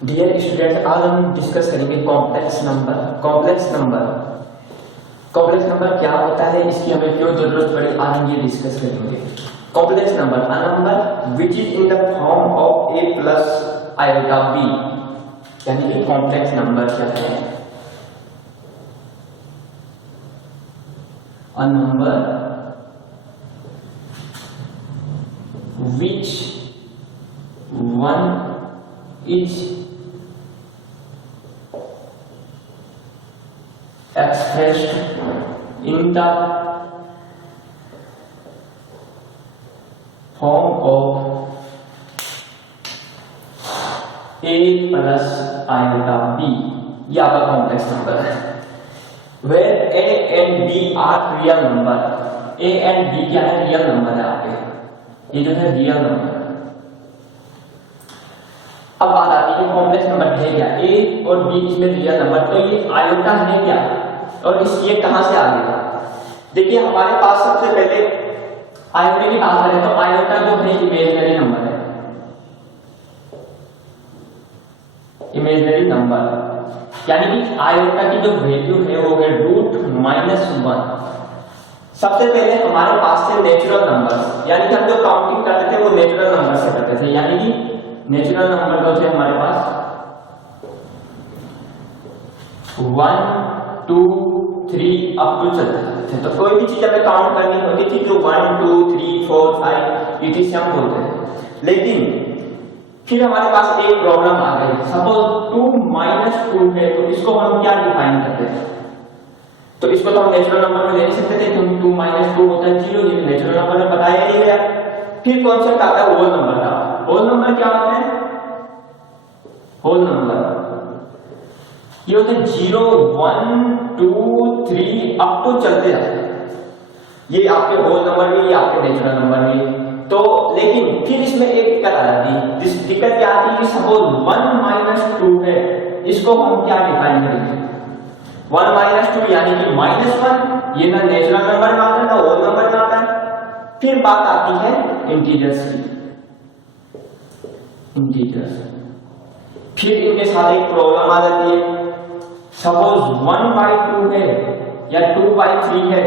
Dear students, आज हम discuss करेंगे कॉम्प्लेक्स नंबर। कॉम्प्लेक्स नंबर क्या होता है, इसकी हमें क्यों जरूरत पड़ी, आज हम ये डिस्कस करेंगे। Complex number, a number which is in the form of a plus iota b, यानी कि कॉम्प्लेक्स नंबर क्या है? A number which one is expressed in the form of a plus iota b, ये आपका complex number है। Where a and b are real number, a and b क्या है? Real number है आपके, ये जो है रियल नंबर। अब बात आती है कॉम्प्लेक्स नंबर है क्या? ए और बी इसमें रियल नंबर, तो ये आयोटा है क्या और ये कहां से आ गया? देखिए हमारे पास सबसे पहले आयोटा की बात करें तो आयोटा जो है इमेजिनरी नंबर है। इमेजिनरी नंबर यानी कि आयोटा की जो वैल्यू है वो है √-1। सबसे पहले हमारे पास थे नेचुरल नंबर, यानी कि हम जो काउंटिंग करते थे वो नेचुरल नंबर से करते थे, यानी कि नेचुरल नंबर जो थे हमारे पास 1 2 3 अप टू चलते थे। तो कोई भी चीज हमें काउंट करनी होती थी तो 1 2 3 4 5 इटीसी हम बोलते थे। लेकिन फिर हमारे पास एक प्रॉब्लम आ गई। सपोज 2 - 2 है तो इसको हम क्या डिफाइन करते थे? तो इसको तो हम नेचुरल नंबर में ले नहीं सकते थे क्योंकि 2 - 2 होता है 0, ये नेचुरल नंबर में बताया नहीं गया। फिर कॉन्सेप्ट आता है होल नंबर का। होल नंबर क्या होता है? होल नंबर ये होते हैं 0 1 2 3 अप टू चलते जाते हैं। ये आपके होल नंबर भी, ये आपके नेचुरल नंबर भी। तो लेकिन फिर इसमें एक दिक्कत आ जाती है। जिस दिक्कत क्या आती है, सपोज 1 - 2 है, इसको हम क्या डिफाइन करेंगे? 1 - 2 यानी कि -1, ये ना नेचुरल नंबर में आता है ना होल नंबर में आता है। फिर बात आती है इंटीजर्स की। इंटीजर्स फिर इनके साथ एक प्रॉब्लम आ जाती है। सपोज 1/2 है या 2/3 है,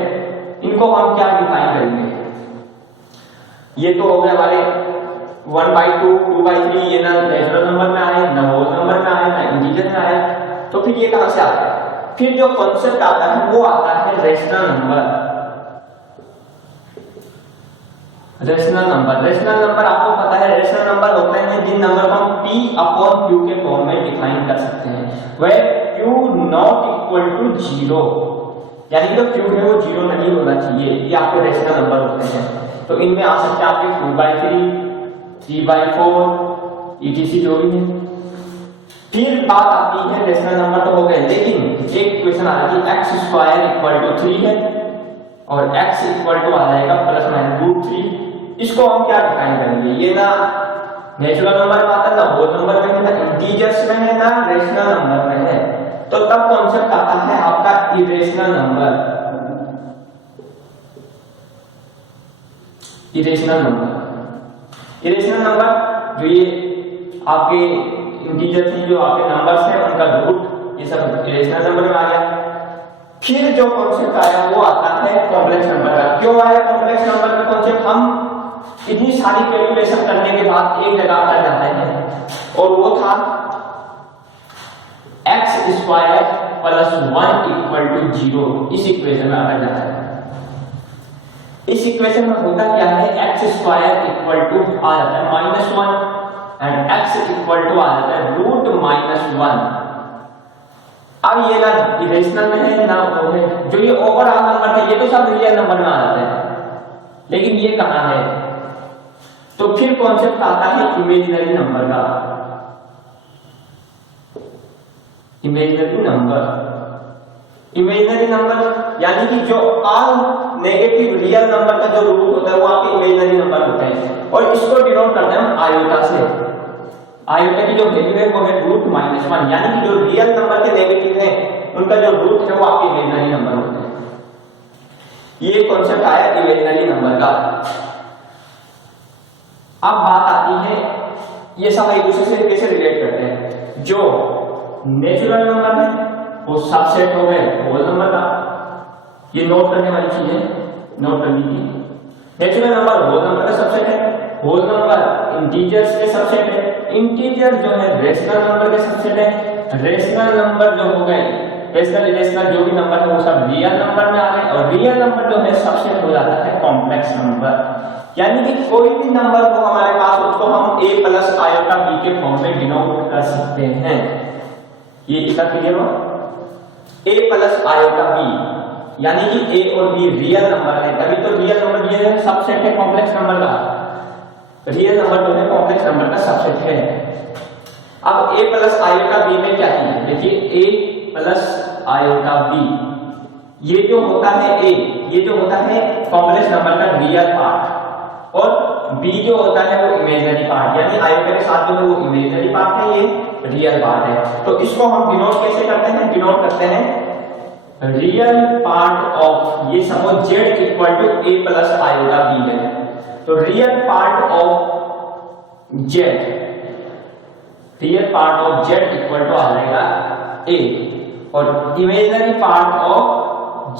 इनको हम क्या डिफाइन करेंगे? ये तो हो गए हमारे 1/2 2/3, ये ना नेचुरल नंबर में आए ना होल नंबर में आए ना इंटीजर में आए, तो फिर ये कहां से आता है? फिर जो कॉन्सेप्ट आता है वो आता है रेशनल नंबर। रेशनल नंबर आपको पता है, रेशनल नंबर होते हैं जिन नंबर को हम p/q के फॉर्म में डिफाइन कर सकते हैं। वह q नॉट इक्वल टू 0, यानी जो q है वो 0 नहीं होना चाहिए, ये आपके रेशनल नंबर होते हैं। तो इनमें आ सकते हैं आपके 2/3 3/4 etc जो भी है। फिर बात आती है रेशनल नंबर तो हो गए, लेकिन एक क्वेश्चन आ रहा है x² = 3 है और x = आ जाएगा ±√3। इसको हम क्या डिफाइन करेंगे? ये ना नेचुरल नंबर में आता है ना होल नंबर में है ना इंटीजर्स में है ना रेशनल नंबर में है। तो तब कॉन्सेप्ट आता है आपका इरेशनल नंबर। इरेशनल नंबर जो ये आपके इंटीजर्स हैं, जो आपके नंबर्स हैं, उनका रूट, ये सब इरेशनल नंबर में आ गया। फिर जो कॉन्सेप्ट आया वो आता है कॉम्प्लेक्स नंबर का। क्यों आया कॉम्प्लेक्स नंबर का कॉन्सेप्ट? हम इतनी सारी कैलकुलेशन करने के बाद एक जगह पर जाते हैं और वो था x² + 1 = 0। इस इक्वेशन में आता जाता है। इस इक्वेशन में होता क्या है, x² = आ जाता है -1 एंड x = आ जाता है √-1। अब ये ना इरेशनल में है ना वो है, जो ये ओवरऑल नंबर थे ये तो सब रियल नंबर में आ जाते हैं, लेकिन ये कहां है? तो फिर कॉन्सेप्ट आता है इमेजिनरी नंबर का। इमेजिनरी नंबर यानी कि जो ऑल नेगेटिव रियल नंबर का जो रूट होता है वो आपके इमेजिनरी नंबर होते हैं, और इसको डिनोट करते हैं हम आयोटा से। आयोटा की जो वैल्यू है वो है √-1, यानी कि जो रियल नंबर के नेगेटिव है उनका जो रूट है वो आपके इमेजिनरी नंबर होते हैं। ये कॉन्सेप्ट आया इमेजिनरी नंबर का। अब बात आती है ये सब एक दूसरे से कैसे रिलेट करते हैं। जो नेचुरल नंबर है वो सबसेट हो गए होल नंबर का। ये नोट करने वाली चीज है, नोट कर लीजिए। नेचुरल नंबर होल नंबर का सबसेट है, होल नंबर इंटीजर्स के सबसेट है, इंटीजर जो है रेशनल नंबर के सबसेट है, रेशनल नंबर जो हो गए रेशनल इरेशनल जो भी नंबर है वो सब रियल नंबर में आ गए, और रियल नंबर जो है सबसेट हो जाता है कॉम्प्लेक्स नंबर। यानी कि कोई भी नंबर हो हमारे पास उसको हम a प्लस आयोटा b के फॉर्म में डिनोट कर सकते हैं। ये इसका क्लियर हो, a प्लस आयोटा b, यानी कि a और b रियल नंबर है, तभी तो रियल नंबर ये है सबसेट है कॉम्प्लेक्स नंबर का। रियल नंबर जो है कॉम्प्लेक्स नंबर का सबसेट है। अब a प्लस आयोटा b में क्या है, देखिए a प्लस आयोटा b, ये जो होता है a, ये जो होता है कॉम्प्लेक्स नंबर का रियल पार्ट, और b जो होता है वो इमेजिनरी पार्ट, यानी आयोटा के साथ जो है वो इमेजिनरी पार्ट है, ये रियल पार्ट है। तो इसको हम डिनोट कैसे करते हैं, डिनोट करते हैं रियल पार्ट ऑफ, ये suppose z equal to a plus iota b है, तो real part of z, real part of z equal to आ जाएगा a, और imaginary part of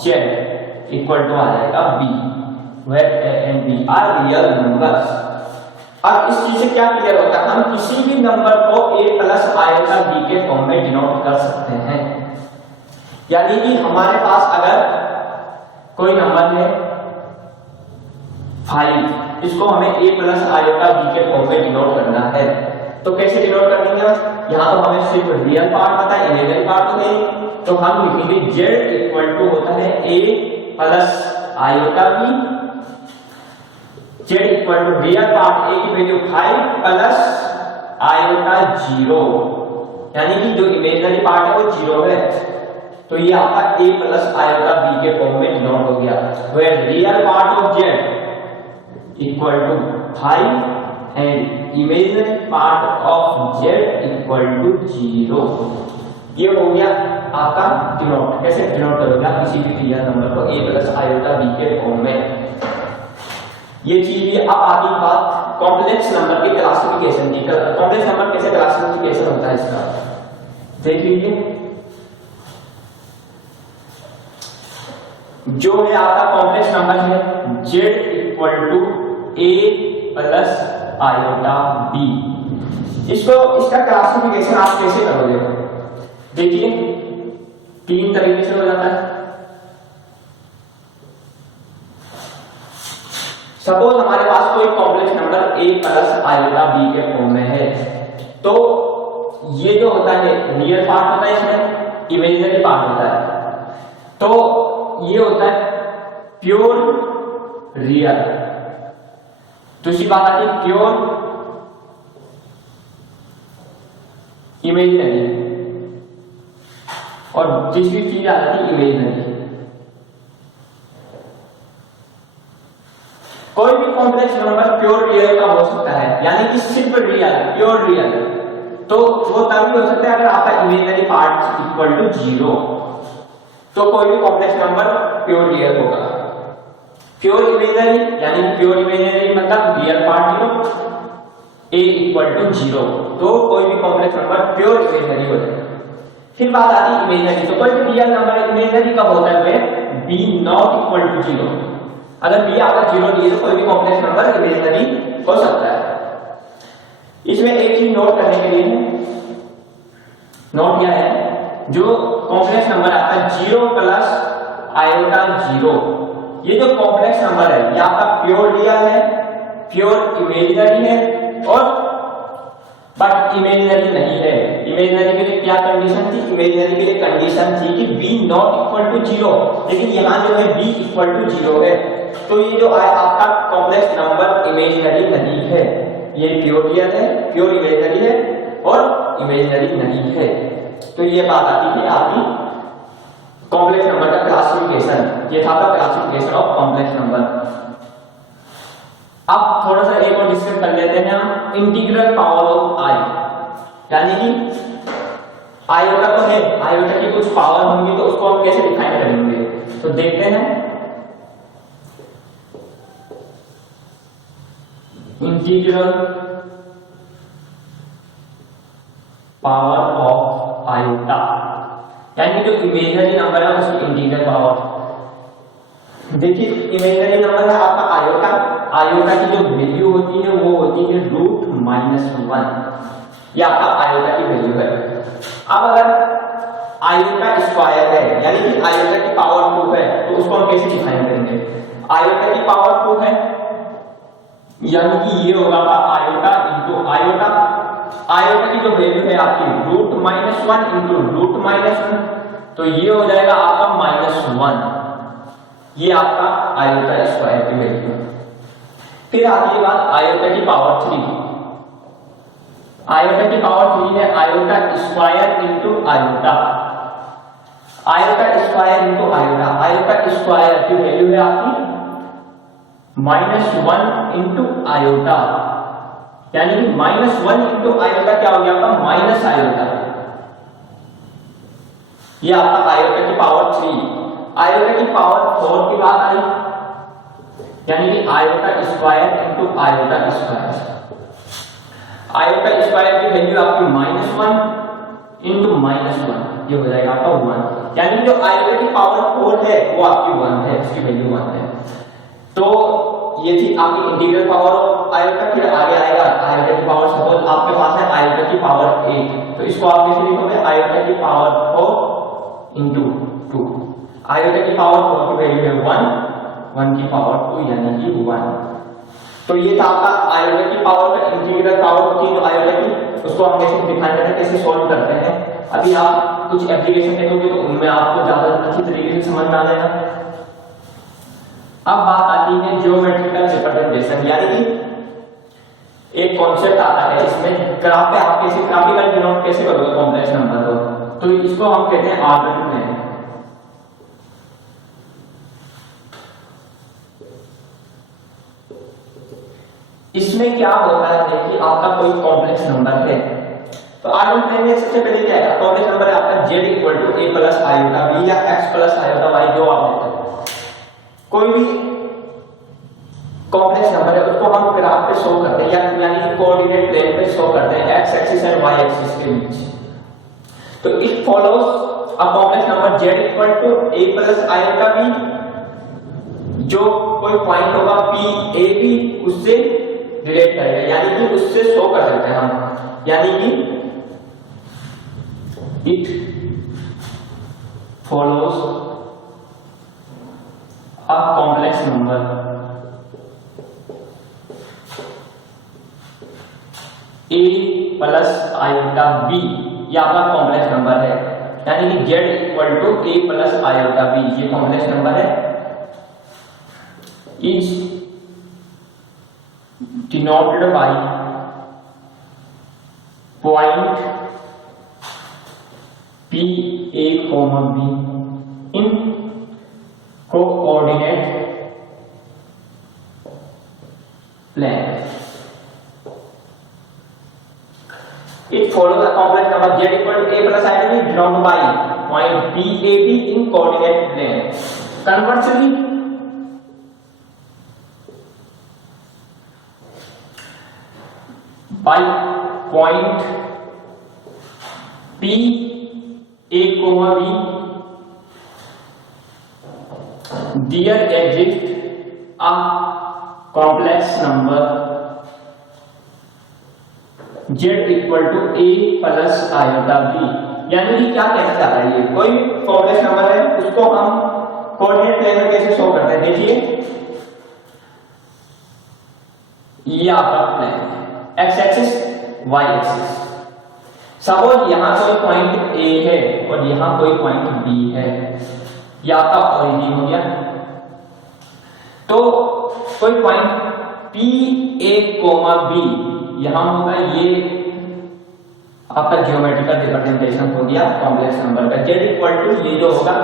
z equal to आ जाएगा b, where a and b are real numbers। अब इस चीज से क्या क्लियर होता है, हम किसी भी नंबर को a प्लस आयोटा b के फॉर्म में डिनोट कर सकते हैं। यानी कि हमारे पास अगर कोई नंबर है 5, इसको हमें a प्लस आयोटा b के फॉर्म में डिनोट करना है, तो कैसे डिनोट कर देंगे? यहाँ तो हमें सिर्फ रियल पार्ट पता है, इमेजिनरी पार्ट तो नहीं, तो हम लिखेंगे z इक्वल टू होता है a plus iota b, z equal to real part a की वैल्यू 5 प्लस आयोटा 0, यानी कि जो इमेजिनरी पार्ट है वो 0 है, तो ये आपका a प्लस आयोटा b के फॉर्म में डिनोट हो गया, where real part of z equal to 5 and imaginary part of z equal to 0। ये हो गया आपका डिनोट। कैसे डिनोट करोगे आप किसी भी रियल नंबर को a प्लस आयोटा b के फॉर्म में? ये चीज भी। अब आगे बात कॉम्प्लेक्स नंबर की क्लासिफिकेशन की। कॉम्प्लेक्स नंबर कैसे क्लासिफिकेशन होता है इसका देख लीजिए। जो है आपका कॉम्प्लेक्स नंबर है z equal to a plus iota b, इसको इसका क्लासिफिकेशन आप कैसे करोगे? देखिए 3 तरीके से हो जाता है। सपोज हमारे पास कोई complex number a plus iota b के फॉर्म में है, तो ये जो होता है रियल पार्ट होता है, इसमें इमेजिनरी पार्ट होता है, तो ये होता है प्योर रियल। दूसरी बात आती है प्योर इमेजिनरी, और तीसरी चीज आ जाती है इमेजिनरी। कोई भी कॉम्प्लेक्स नंबर प्योर रियल का हो सकता है, यानी कि सिर्फ रियल, प्योर रियल, तो वो तभी हो सकता है अगर आपका इमेजिनरी पार्ट इक्वल टू 0, तो कोई भी कॉम्प्लेक्स नंबर प्योर रियल होगा। प्योर इमेजिनरी यानी प्योर इमेजिनरी मतलब real part 0, a equal to 0, तो कोई भी कॉम्प्लेक्स नंबर प्योर इमेजिनरी हो जाएगा। फिर बात आती है इमेजिनरी, तो कोई भी रियल नंबर इमेजिनरी कब होता है? b not equal to 0। अगर b आपका 0 नहीं है तो कोई भी कॉम्प्लेक्स नंबर इमेजिनरी हो सकता है। इसमें एक चीज नोट करने के लिए है, नोट क्या है, जो कॉम्प्लेक्स नंबर आपका 0 प्लस आयोटा 0, ये जो कॉम्प्लेक्स नंबर है ये आपका प्योर रियल है, प्योर इमेजिनरी है, और बट इमेजिनरी नहीं है। इमेजिनरी के लिए क्या कंडीशन थी? इमेजिनरी के लिए कंडीशन थी कि b नॉट इक्वल टू 0, लेकिन यहाँ जो है b इक्वल टू 0 है, तो ये जो आपका कॉम्प्लेक्स नंबर इमेजिनरी नहीं है, ये प्योर रियल है, प्योर इमेजिनरी है, और इमेजिनरी नहीं है। तो ये बात आती है आपकी कॉम्प्लेक्स नंबर का क्लासिफिकेशन। ये था आपका क्लासिफिकेशन ऑफ कॉम्प्लेक्स नंबर। अब थोड़ा सा एक और डिस्कस कर लेते हैं हम इंटीग्रल पावर ऑफ i, यानी कि आयोटा तो है, आयोटा की कुछ पावर होंगी, तो उसको हम कैसे डिफाइन करेंगे? तो देखते हैं इंटीग्रल पावर आयोटा, यानी जो इमेजिनरी नंबर है उसकी इंटीग्रल पावर। देखिए इमेजिनरी नंबर है आपका आयोटा, आयोटा की जो वैल्यू होती है वो होती है √-1, ये आपका आयोटा की वैल्यू है। अब अगर आयोटा स्क्वायर है यानी कि आयोटा की पावर 2 है तो उसको हम कैसे डिफाइन करेंगे? आयोटा की पावर 2 है यानी कि ये होगा आयोटा इंटू आयोटा, आयोटा की जो वैल्यू है आपकी √-1 इंटू √-1, तो ये हो जाएगा आपका -1, ये आपका आयोटा स्क्वायर की वैल्यू। फिर आती है बात आयोटा की पावर 3, आयोटा की पावर 3 है iota square into iota, iota square into iota, iota square की वैल्यू है आपकी -1 इंटू आयोटा, यानी कि -1 इंटू आयोटा क्या हो गया आपका माइनस आयोटा, ये आपका आयोटा की पावर 3। आयोटा की पावर 4 की बात आई, यानी कि iota square into iota square, iota square की वैल्यू आपकी -1 इंटू -1, ये हो जाएगा आपका 1, यानी जो आयोटा की पावर 4 है वो आपकी 1 है, इसकी वैल्यू 1 है। तो ये थी आपकी इंटीग्रल पावर ऑफ आयोटा। फिर आगे आएगा आयोटा की पावर, सपोज आपके पास है आयोटा की पावर 8, तो इसको आप कैसे लिखोगे? आयोटा की पावर 4 इंटू 2, आयोटा की पावर 4 की वैल्यू है 1 की पावर 2 यानी कि 1। तो ये था आपका आयोटा की पावर का इंटीग्रल पावर होती है जो आयोटा की, उसको हम कैसे डिफाइन करते हैं, कैसे सॉल्व करते हैं। अभी आप कुछ एप्लीकेशन देखोगे तो उनमें आपको ज्यादा अच्छी तरीके से समझ में आ जाएगा। अब बात आती है ज्योमेट्रिकल रिप्रेजेंटेशन, यानी कि एक कॉन्सेप्ट आता है इसमें ग्राफ पे आप कैसे ग्राफिकल डिनोट कैसे करोगे कॉम्प्लेक्स नंबर को, तो इसको हम कहते हैं आर्बिट्रेरी। इसमें क्या होता है, देखिए आपका कोई कॉम्प्लेक्स नंबर है तो आर्बिट्रेरी में सबसे पहले क्या है, कॉम्प्लेक्स नंबर है आपका z = a + iota b या x + iota y, जो आप लेते हैं कोई भी कॉम्प्लेक्स नंबर है उसको हम ग्राफ पे शो करते हैं, यानी कि कोऑर्डिनेट प्लेन पे शो करते हैं x एक्सिस और y एक्सिस के बीच। तो it follows a complex number z = a + iota b, जो कोई पॉइंट होगा p a b उससे रिलेट करेगा, यानी कि उससे शो कर सकते हैं हम, यानी कि it follows a complex number a + iota b, ये आपका कॉम्प्लेक्स नंबर है, यानी कि z = a + iota b, ये कॉम्प्लेक्स नंबर है, is denoted by point p a, b in coordinate plane. It follows a complex number z = a + iota b denoted by point p a b in coordinate plane. Conversely, by point p a, b there exists a complex number z = a + iota b, यानी कि क्या कहना चाह रहा है, ये कोई complex number है उसको हम कोऑर्डिनेट प्लेन में कैसे शो करते हैं। देखिए ये आपका प्लेन है, x axis y axis, suppose यहां कोई पॉइंट a है और यहां कोई पॉइंट b है, ये आपका ओरिजिन हो गया। तो कोई पॉइंट p a, b यहां होगा, ये आपका ज्योमेट्रिकल रिप्रेजेंटेशन हो गया कॉम्प्लेक्स नंबर का। z = ये जो होगा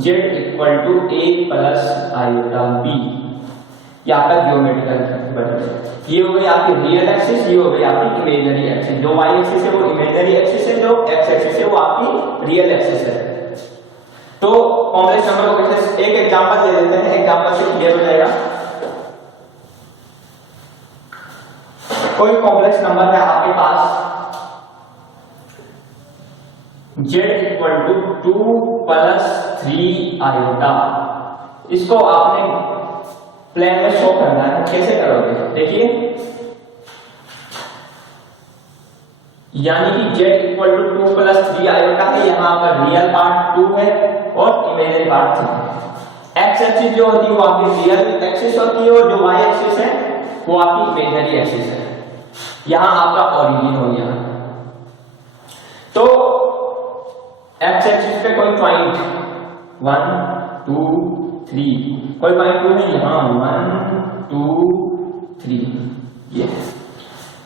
z = a + iota b, ये आपका ज्योमेट्रिकल रिप्रेजेंटेशन। ये हो गई आपकी रियल एक्सिस, ये हो गई आपकी इमेजिनरी एक्सिस। जो y एक्सिस है वो इमेजिनरी एक्सिस है, जो x एक्सिस है वो आपकी रियल एक्सिस है। तो कॉम्प्लेक्स नंबर को कैसे, एक एग्जांपल दे देते हैं, एग्जांपल से क्लियर हो जाएगा। कोई कॉम्प्लेक्स नंबर है आपके पास z equal to 2 plus 3 iota. इसको आपने प्लेन में शो करना है, कैसे करोगे देखिए, यानी कि z equal to 2 plus 3 iota है, यहाँ पर रियल पार्ट 2 है और इमेजिनरी पार्ट 3 है। एक्स एक्सिस जो होती है वो आपकी रियल एक्सिस होती है और जो वाई एक्सिस है वो आपकी इमेजिनरी एक्सिस है। यहां आपका ओरिजिन हो गया। तो एक्स एक्सिस पे कोई पॉइंट 1 2 3, कोई पॉइंट 2 है यहां 1 2 3 ये।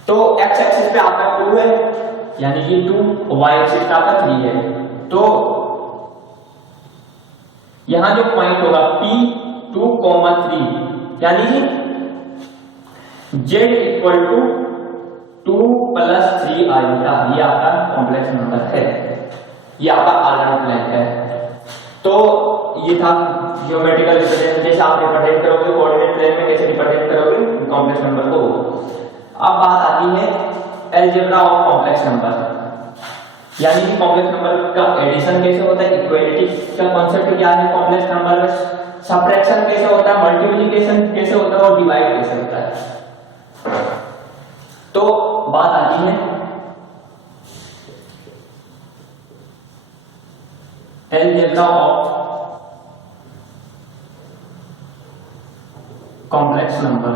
तो एक्स एक्सिस पे आपका 2 है यानी कि 2, वाई एक्सिस पे आपका 3 है। तो यहां जो पॉइंट होगा P2, 3 यानी कि z equal to 2 plus 3 iota, ये आपका कॉम्प्लेक्स नंबर है, ये आपका आर्गन प्लेन है। तो ये था ज्योमेट्रिकल रिप्रेजेंटेशन, जैसे आप रिप्रेजेंट करोगे कोऑर्डिनेट प्लेन में, कैसे रिप्रेजेंट करोगे कॉम्प्लेक्स नंबर को। अब बात आती है अलजेब्रा ऑफ कॉम्प्लेक्स नंबर, यानी कि कॉम्प्लेक्स नंबर का एडिशन कैसे होता है, इक्वालिटी का कांसेप्ट क्या है कॉम्प्लेक्स नंबर में, सबट्रैक्शन कैसे होता है, मल्टीप्लिकेशन कैसे होता है और डिवाइड कैसे होता है। तो बात आती है algebra of complex number.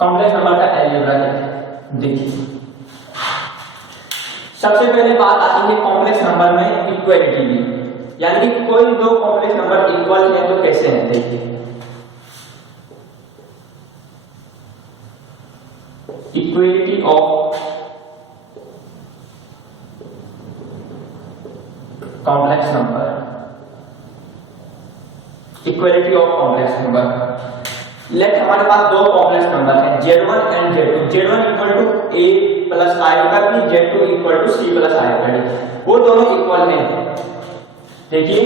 Complex number का अलजेब्रा क्या है देखिए, सबसे पहले बात आती है कॉम्प्लेक्स नंबर में इक्वालिटी की, यानी कि कोई दो कॉम्प्लेक्स नंबर इक्वल है तो कैसे है देखिए। Equality of complex number, equality of complex number. Let हमारे पास दो कॉम्प्लेक्स नंबर है z1 and z2, z1 equal to a plus iota b, z2 equal to c plus iota d, वो दोनों इक्वल हैं। देखिए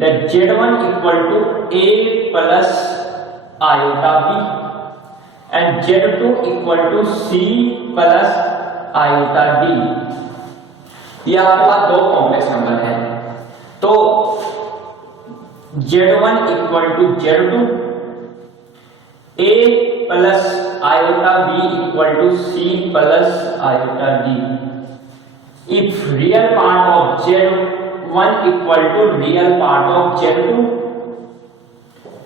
let z1 equal to a plus iota b and z2 equal to c plus iota d, ये आपके पास दो complex number है। तो z1 equal to z2, a plus iota b equal to c plus iota d। If real part of z1 equal to real part of z2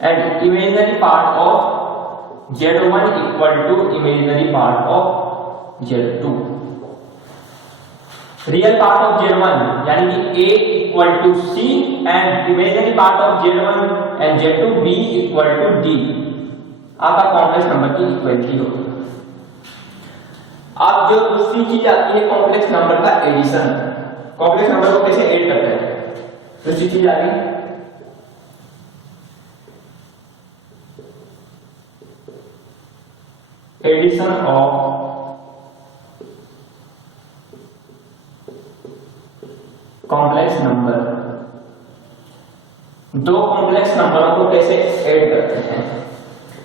and imaginary part of z1 equal to imaginary part of z2। Real part of z1 यानी कि a equal to c and imaginary part of z1 and z2 b equal to d, आपका complex number की equality होगी। अब जो दूसरी चीज आती है कॉम्प्लेक्स नंबर का एडिशन, कॉम्प्लेक्स नंबर को कैसे ऐड करते हैं, दूसरी चीज आ गई एडिशन ऑफ कॉम्प्लेक्स नंबर। दो कॉम्प्लेक्स नंबरों को कैसे ऐड करते हैं,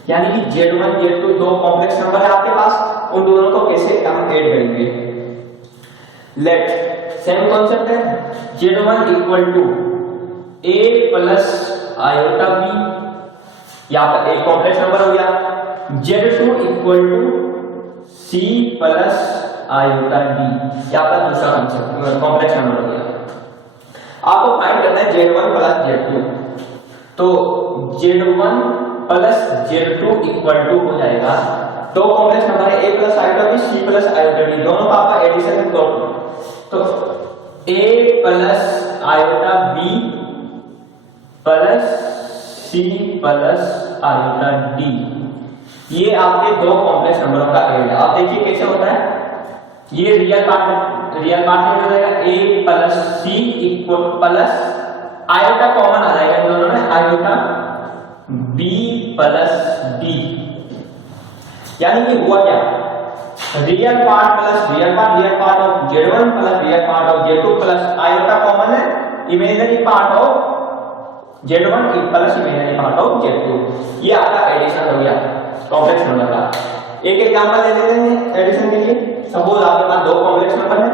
यानी कि z1 z2 दो कॉम्प्लेक्स नंबर है आपके पास, उन दोनों को कैसे हम ऐड करेंगे। लेट सेम कॉन्सेप्ट है, z1 equal to a plus iota b, यहां पर एक कॉम्प्लेक्स नंबर हो गया, z2 equal to c plus iota d, यहां पर दूसरा कॉन्सेप्ट कॉम्प्लेक्स नंबर हो गया। आपको फाइंड करना है z1 प्लस z2, तो z1 plus z2 equal to हो जाएगा, दो कॉम्प्लेक्स नंबर है a plus iota b, c plus iota d, दोनों का आपका एडिशन है तो a plus iota b plus c plus iota d, ये आपके दो कॉम्प्लेक्स नंबरों का एड है। आप देखिए कैसे होता है, ये रियल पार्ट में हो जाएगा a plus c equal plus iota common आ जाएगा इन दोनों में, आयोटा b प्लस d, यानी कि हुआ क्या, real part plus real part of z1 plus real part of z2 plus iota common है, imaginary part of z1 plus imaginary part of z2, ये आपका एडिशन हो गया कॉम्प्लेक्स नंबर का। एक एग्जांपल ले लेते हैं एडिशन के लिए। सपोज आपके पास दो कॉम्प्लेक्स नंबर है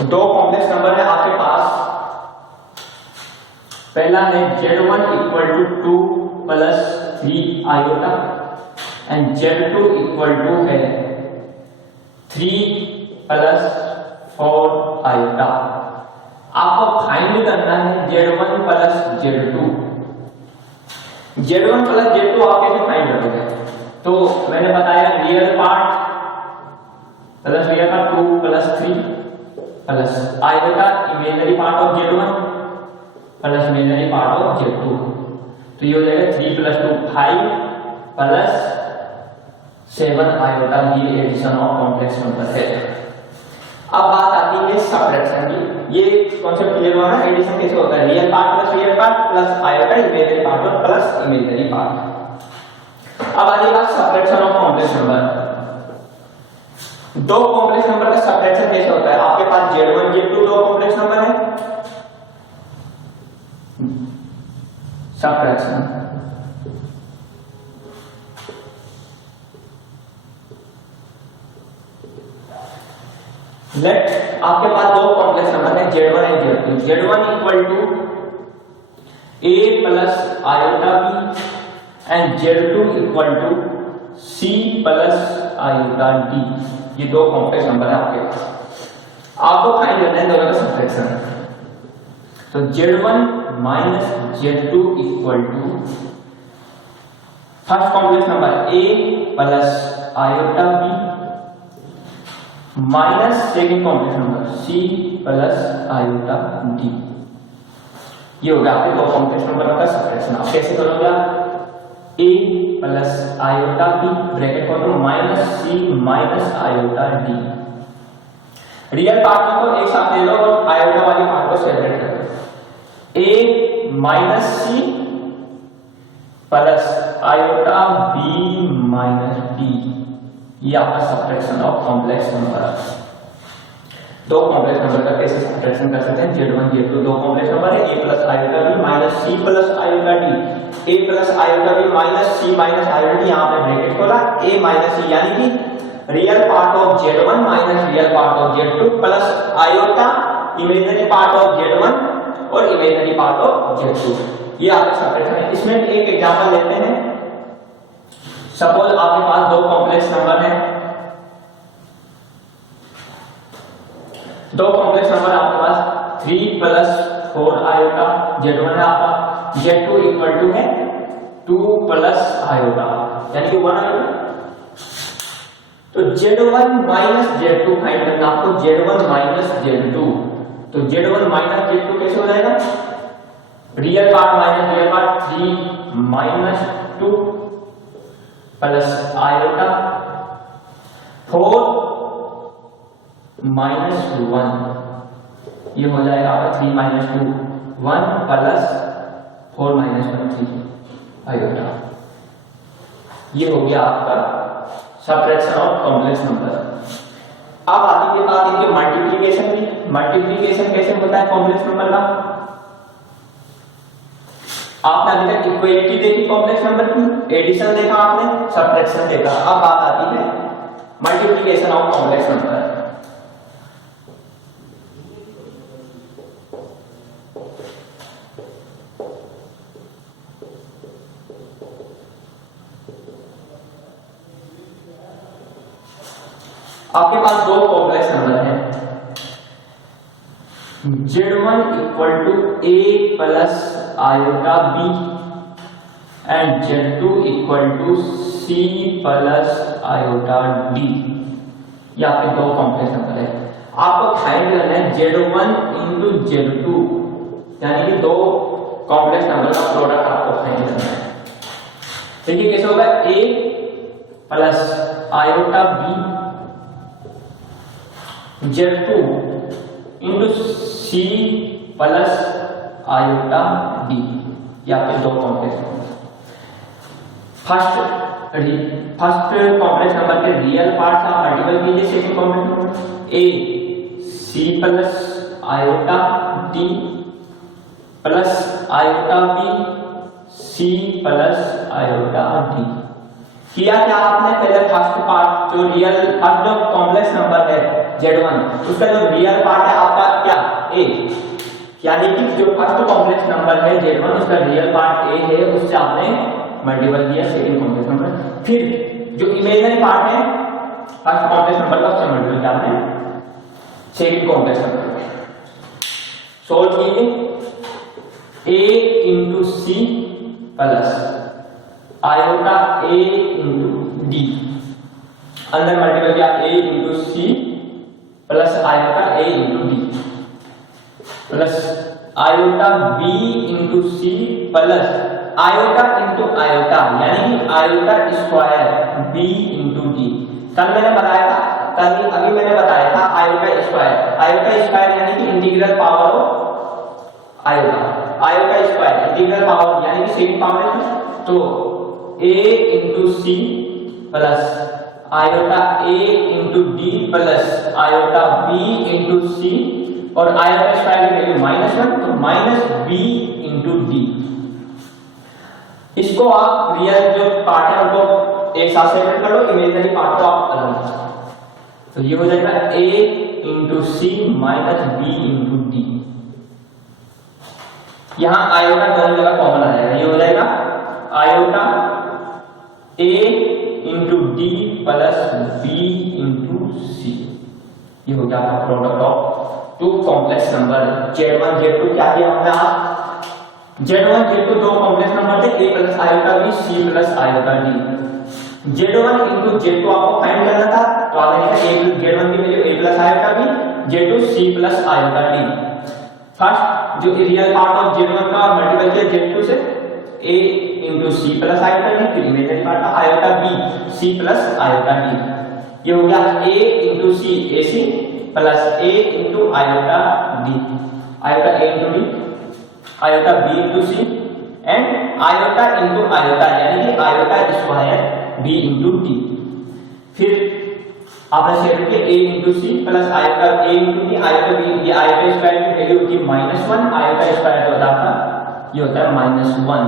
दो कॉम्प्लेक्स नंबर है आपके पास। पहला है Z1 equal to 2 plus 3 iota and Z2 equal to है 3 प्लस 4 आयोटा। आपको फाइंड करना है Z1 plus Z2। Z1 plus Z2 आप कैसे फाइंड करोगे? तो मैंने बताया real part plus real part 2 plus 3 plus iota imaginary part of Z1 plus imaginary part of Z2। तो ये हो जाएगा 3 प्लस 2 5 प्लस 7 आयोटा। ये एडिशन ऑफ कॉम्प्लेक्स नंबर है। अब बात आती है सबट्रैक्शन की। ये कॉन्सेप्ट क्लियर हुआ ना, एडिशन कैसे होता है? Real part plus iota imaginary part और प्लस इमेजिनरी पार्ट। अब आती बात सबट्रैक्शन ऑफ कॉम्प्लेक्स नंबर। दो कॉम्प्लेक्स नंबर का सबट्रैक्शन कैसे होता है? आपके पास Z1 Z2 दो कॉम्प्लेक्स नंबर है, सबट्रैक्शन लेट आपके पास दो कॉम्प्लेक्स नंबर है Z1 and Z2। Z1 equal to A plus iota B and Z2 equal to C plus iota D। ये दो कॉम्प्लेक्स नंबर है आपके पास। आपको फाइंड करना है दोनों का सबट्रैक्शन। तो Z1 minus Z2 equal to first complex number A plus iota B minus second complex number C plus iota D। ये हो गया आपके दो कॉम्प्लेक्स नंबर का सबट्रैक्शन। आप कैसे करोगे? A plus iota B bracket खोलो minus C minus iota D। Real part को एक साथ ले लो और आयोटा वाली पार्ट को सेपरेट कर दो। A minus C plus iota B minus D। ये आपका सबट्रैक्शन ऑफ कॉम्प्लेक्स नंबर है। दो कॉम्प्लेक्स नंबर का कैसे सबट्रैक्शन कर सकते हैं? Z1 Z2 दो कॉम्प्लेक्स नंबर है, A plus iota B minus C plus iota D। A plus iota B minus C minus iota D, यहाँ पे ब्रैकेट खोला A माइनस C, यानी कि real part of Z1 minus real part of Z2 plus iota imaginary part of Z1 और imaginary part of Z2। ये आपका subtraction है। इसमें एक एग्जांपल लेते हैं। सपोज आपके पास दो कॉम्प्लेक्स नंबर है, दो कॉम्प्लेक्स नंबर आपके पास 3 प्लस 4 आयोटा Z1 है आपका, Z2 इक्वल टू है 2 प्लस आयोटा यानी कि 1 आयोटा। तो Z1 माइनस Z2 फाइंड करना आपको। Z1 माइनस Z2, तो Z1 माइनस Z2 कैसे हो जाएगा? Real part minus real part 3 minus 2 plus iota 4 minus 1। ये हो जाएगा आपका 3 माइनस 2 1 प्लस 4 माइनस 1 3 आयोटा। ये हो गया आपका सबट्रैक्शन ऑफ कॉम्प्लेक्स नंबर। अब आती है बात इनके मल्टीप्लिकेशन की। मल्टीप्लिकेशन कैसे होता है कॉम्प्लेक्स नंबर का? आपने अभी तक इक्वलिटी देखी कॉम्प्लेक्स नंबर की, एडिशन देखा आपने, सबट्रैक्शन देखा। अब बात आती है मल्टीप्लिकेशन ऑफ कॉम्प्लेक्स नंबर। आपके पास दो कॉम्प्लेक्स नंबर हैं, Z1 equal to A plus iota B and Z2 equal to C plus iota D। ये आपके दो कॉम्प्लेक्स नंबर है। आपको फाइंड करना है Z1 इंटू Z2, यानी कि दो कॉम्प्लेक्स नंबर का प्रोडक्ट आपको फाइंड करना है। देखिए कैसे होगा? A plus iota B Z2 into C plus iota D। ये आपके दो complex number. First complex number के रियल पार्ट आप मल्टीपल कीजिए second complex number. A C plus iota D plus iota B C plus iota D। किया क्या आपने, पहले फर्स्ट पार्ट जो रियल फर्स्ट जो कॉम्प्लेक्स नंबर है Z1 उसका जो रियल पार्ट है आपका क्या A, यानी कि जो फर्स्ट कॉम्प्लेक्स नंबर है Z1 उसका रियल पार्ट A है, उससे आपने मल्टीपल किया सेकंड कॉम्प्लेक्स नंबर। फिर जो इमेजिनरी पार्ट है फर्स्ट कॉम्प्लेक्स नंबर का उससे मल्टीपल किया आपने सेकंड कॉम्प्लेक्स नंबर। सोल्व कीजिए A into C plus iota A into D, अंदर मल्टीपल किया A into C plus iota A into D plus iota B into C plus iota into iota यानी कि iota square B into D। कल मैंने बताया था, अभी मैंने बताया था आयोटा स्क्वायर यानी कि integral power of iota square integral power यानी कि सेकंड पावर है, तो A into C plus iota A into D plus iota B into C और आयोटा स्क्वायर की वैल्यू -1 तो माइनस B इंटू डी। इसको आप रियल जो पार्ट है उनको एक साथ सेपरेट कर लो, इमेजिनरी पार्ट को आप अलग, तो ये हो जाएगा A into C minus B into D. यहां आयोटा दोनों जगह कॉमन आ जाएगा, ये हो जाएगा iota A into D plus B into C. ये हो गया आपका product of two complex number Z1 Z2। क्या किया हमने, आप Z1 Z2 दो कॉम्प्लेक्स नंबर थे, A plus iota B C plus iota D। Z1 into Z2 आपको फाइंड करना था, तो आपने लिखा Z1 की value A plus iota B, Z2 C plus iota D। First जो रियल पार्ट ऑफ Z1 का मल्टीपल किया Z2 से A into C plus iota D, फिर इमेजिनरी पार्ट का iota B C plus iota D। ये हो गया A into C AC plus A into iota D, iota A into D, iota B into C and iota into iota यानी कि iota square B into D। फिर आपने set किया A into C plus iota A into D, iota B, ये iota square की value होती है -1, iota square होता है आपका ये होता है -1,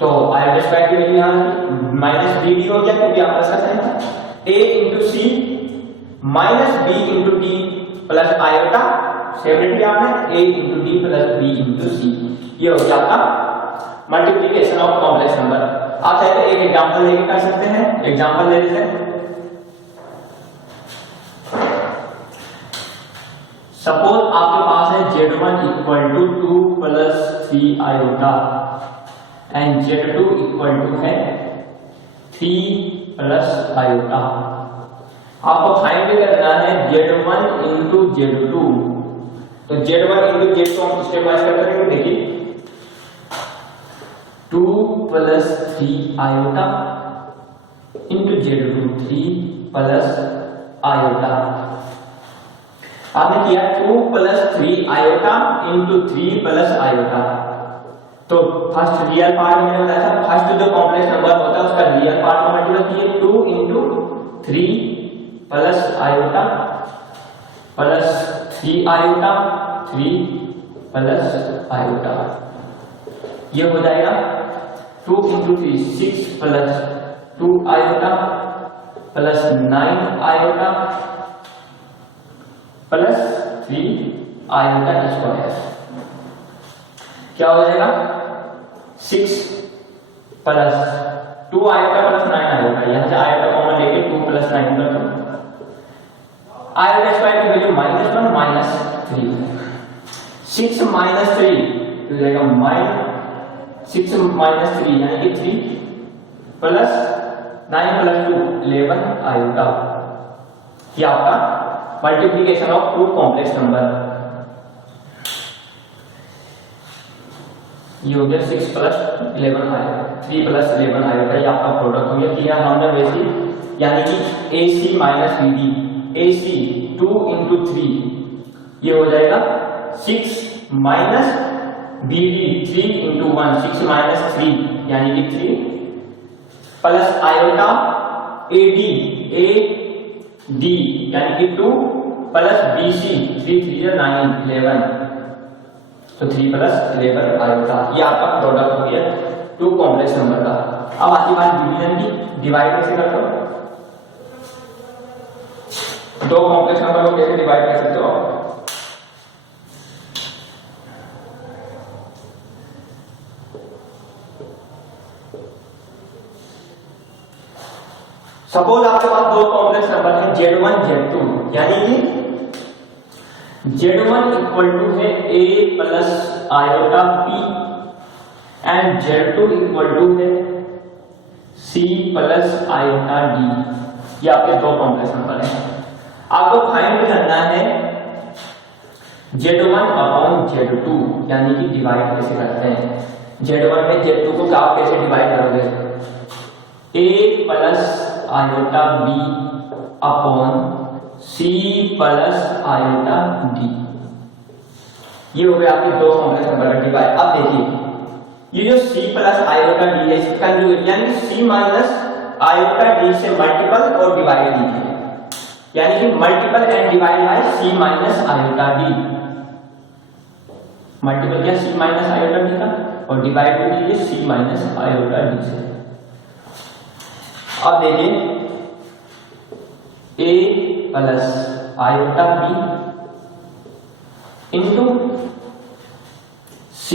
तो आयोटा स्क्वायर की वैल्यू यहाँ माइनस बी डी हो गया क्योंकि आपका ऐसा साइन था। A into C minus B into D plus iota separate किया आपने A into D plus B into C. ये हो गया आपका मल्टीप्लिकेशन ऑफ कॉम्प्लेक्स नंबर। आप चाहे तो एक एग्जांपल लेके कर सकते हैं, एग्जांपल ले लेते हैं। सपोज आपके पास है Z1 equal to 2 plus 3 iota and Z2 equal to है 3 प्लस आयोटा। आपको फाइंड करना है Z1 इंटू Z2, तो Z1 इंटू Z2 हम स्टेप वाइज करते रहेंगे। देखिए 2 plus 3 iota into Z2 3 plus iota. आपने किया 2 plus 3 iota into 3 plus iota, तो फर्स्ट रियल पार्ट मैंने बताया था, फर्स्ट जो कॉम्प्लेक्स नंबर होता है उसका रियल पार्ट को मल्टीप्लाई किए 2 into 3 plus iota plus 3 iota 3 plus iota. ये हो जाएगा 2 into 3 6 plus 2 iota plus 9 iota plus 3 iota square. क्या हो जाएगा 6 प्लस 2 आयोटा प्लस 9 आयोटा, यहां से आयोटा कॉमन लेके 2 प्लस 9 कर दो, आयोटा स्क्वायर की वैल्यू -1 -3, 6 माइनस 3 तो जाएगा -6 माइनस 3 यानी कि 3 प्लस 9 प्लस 2 11 आयोटा। ये आपका multiplication of two complex number. ये हो गया 6 प्लस 11 आएगा, 3 प्लस 11 आएगा, ये आपका प्रोडक्ट हो गया। किया हमने वैसे यानी कि AC minus BD, AC 2 into 3 ये हो जाएगा 6 माइनस BD 3 इंटू 1 6 माइनस 3 यानी कि 3 प्लस आयोटा AD AD यानी कि 2 प्लस BC 3 3 9 11 तो 3 प्लस 11 आयोटा। ये आपका प्रोडक्ट हो गया टू कॉम्प्लेक्स नंबर का। अब आती बात डिवीजन की, डिवाइड कैसे करते हो? दो कॉम्प्लेक्स नंबर को कैसे डिवाइड कर सकते हो? सपोज आपके पास दो कॉम्प्लेक्स नंबर है Z1 Z2, यानी कि Z1 इक्वल टू है a plus iota b and Z2 equal to है c प्लस आयोटा d। ये आपके दो कॉम्प्लेक्स नंबर हैं। आपको फाइंड करना है Z1 अपॉन Z2, यानी कि डिवाइड कैसे करते हैं। Z1 में Z2 को आप कैसे डिवाइड करोगे? a plus iota b upon c plus iota d। ये हो गया आपके दो कॉम्प्लेक्स नंबर का डिवाइड। अब देखिए ये जो c प्लस आयोटा d है इसका कंजुगेट, यानी c माइनस आयोटा d से मल्टीपल और डिवाइड कीजिए, यानी कि multiple and divide by c minus iota d। Multiple क्या c माइनस आयोटा d का, और डिवाइड भी कीजिए c माइनस आयोटा d से। अब देखिए a plus iota b into c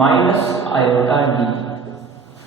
minus iota d।